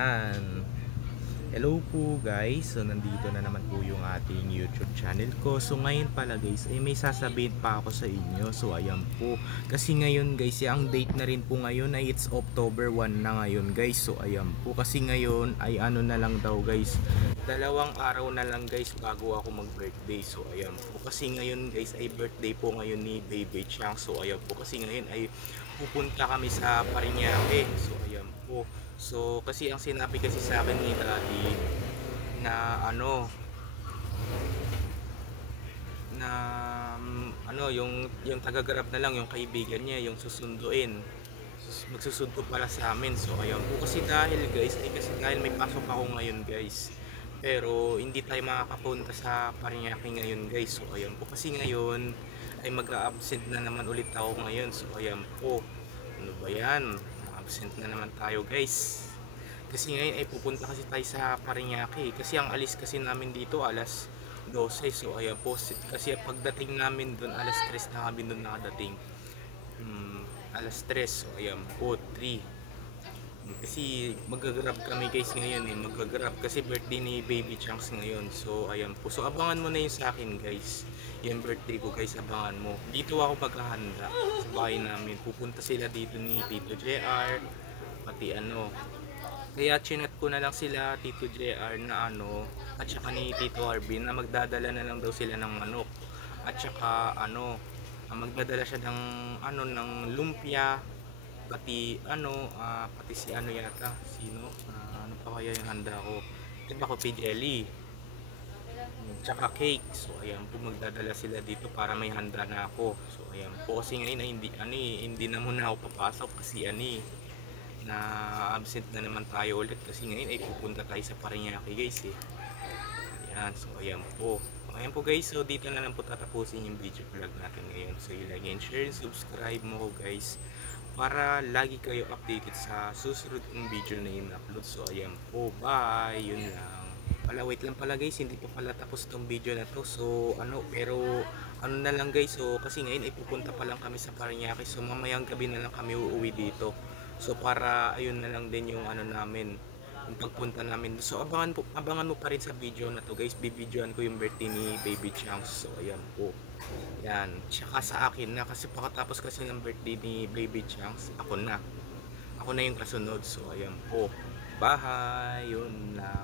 Yan. Hello po guys, so nandito na naman po yung ating YouTube channel ko. So ngayon pala guys, ay may sasabihin pa ako sa inyo. So ayan po, kasi ngayon guys, ang date na rin po ngayon ay it's October 1 na ngayon guys. So ayan po, kasi ngayon ay ano na lang daw guys, 2 araw na lang guys bago ako mag birthday. So ayan po, kasi ngayon guys ay birthday po ngayon ni Baby Chang. So ayan po, kasi ngayon ay pupunta kami sa Parañaque. So ayan po, so kasi ang sinabi kasi sa akin ni Daddy na na yung taga-grab na lang yung kaibigan niya yung susunduin. Magsusundo pala sa amin. So ayun po, kasi dahil may pasok ako ngayon guys. Pero hindi tayo makakapunta sa Parañaque ngayon guys. So ayun po, kasi ngayon ay mag-a-absent na naman ulit ako ngayon. So ayan po. Ano ba yan? Absent na naman tayo guys. Kasi ngayon ay pupunta kasi tayo sa Parañaque. Kasi ang alis kasi namin dito alas 12. So ayan po. Kasi pagdating namin doon alas 3 na kami doon nakadating. Alas 3. So ayan po 3. Kasi mag-grab kami guys ngayon eh. Mag-grab kasi birthday ni Baby Chunks ngayon. So ayan po. So abangan mo na yun sa akin guys. Yung birthday ko guys, abangan mo. Dito ako maghahanda sa bahay namin. Pupunta sila dito ni Tito JR. Pati kaya chinat ko na lang sila Tito JR na at saka ni Tito Arvin na magdadala na lang daw sila ng manok. At saka magdadala siya ng ng lumpia, pati si yata, sino, ano pa kaya yung handa ko, diba ko jelly, tsaka cake. So ayan po, magdadala sila dito para may handa na ako. So ayan po, kasi ngayon ay hindi na muna ako papasok kasi na absent na naman tayo ulit, kasi ngayon ay pupunta tayo sa Parañaque guys eh. Ayan, so ayan po. Ayan po guys, so dito na lang po tatapusin yung video vlog natin ngayon. So like and share and subscribe mo ko guys, para lagi kayo updated sa susunod ng video na in-upload. So ayan po, bye, yun lang. Wait lang pala guys, hindi pa pala tapos tong video na to. So pero na lang guys, so kasi ngayon ay pupunta pa lang kami sa Parañaque. So mamayang gabi na lang kami uuwi dito. So para ayun na lang din yung namin, yung pagpunta namin. So abangan mo pa rin sa video na to guys. Bibidyoan ko yung birthday ni Baby Chunks. So ayan po. Yan, tsaka sa akin na, kasi pakatapos kasi ng birthday ni Baby Chunks, ako na yung kasunod. So ayan po. Bye, yun lang.